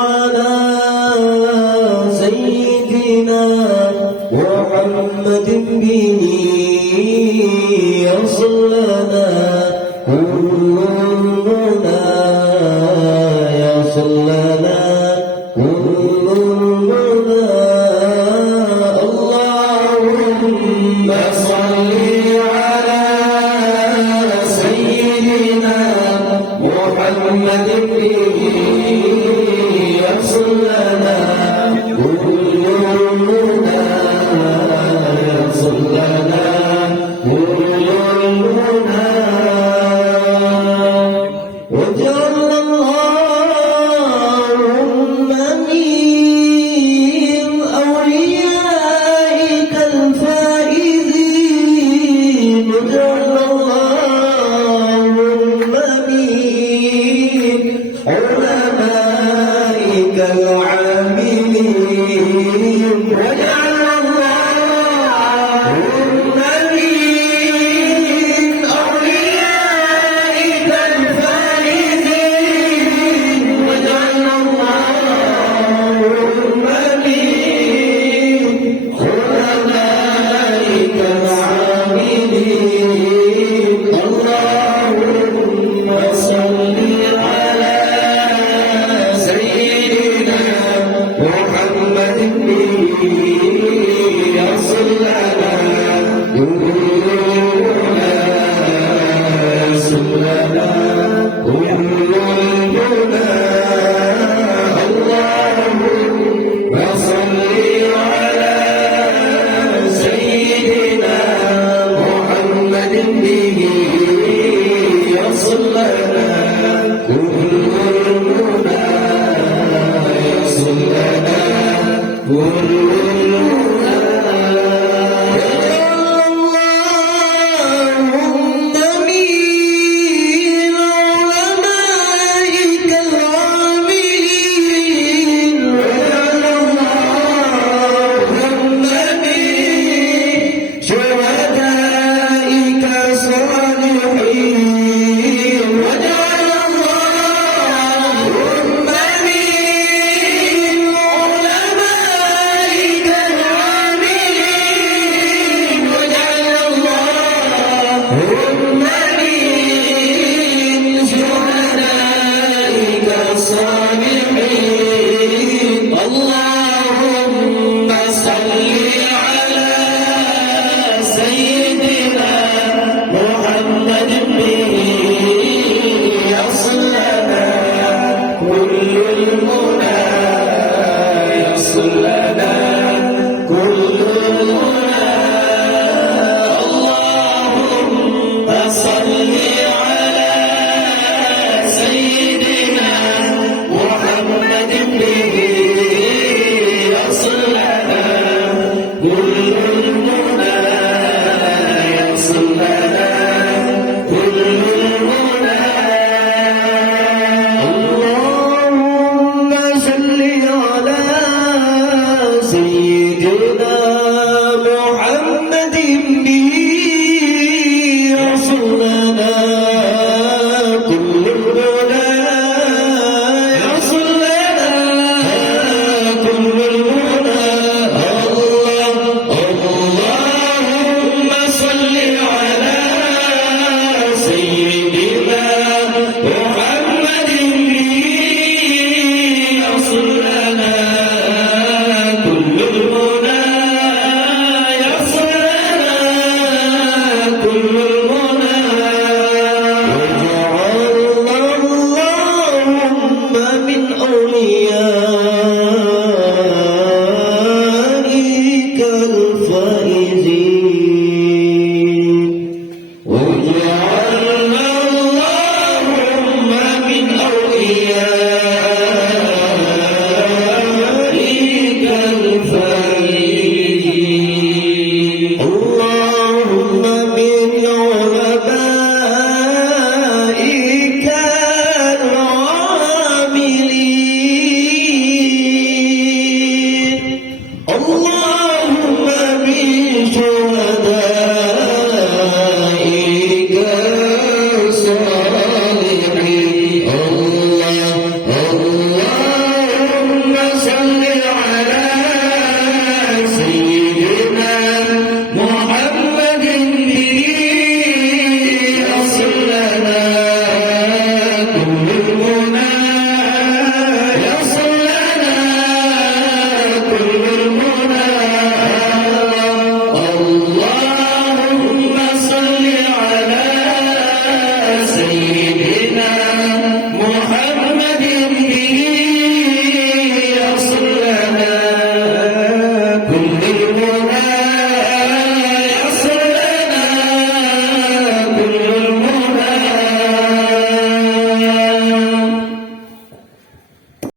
على سيدنا محمد به يصل لنا كل المنى يصل لنا كل المنى اللهم صل على سيدنا محمد به يصل لنا كل المنى يصل لنا كل المنى واجعل اللهم من أوليائك الفائزين واجعل اللهم من علمائك العاملين واجعل اللهم من أوليائك الفائزين واجعل اللهم من علمائك العاملين اللهم صل على سيدنا محمد به يصل لنا كل المنى يصل لنا كل المنى اللهم صل على سيدنا محمد به يصل لنا كل المنى يصل لنا كل المنى اللهم من علمائك العاملين واجعل اللهم من شهدائك الصالحين واجعل اللهم من علمائك العاملين واجعل اللهم من شهدائك الصالحين اللهم صل على سيدنا محمد به يصل لنا كل المنى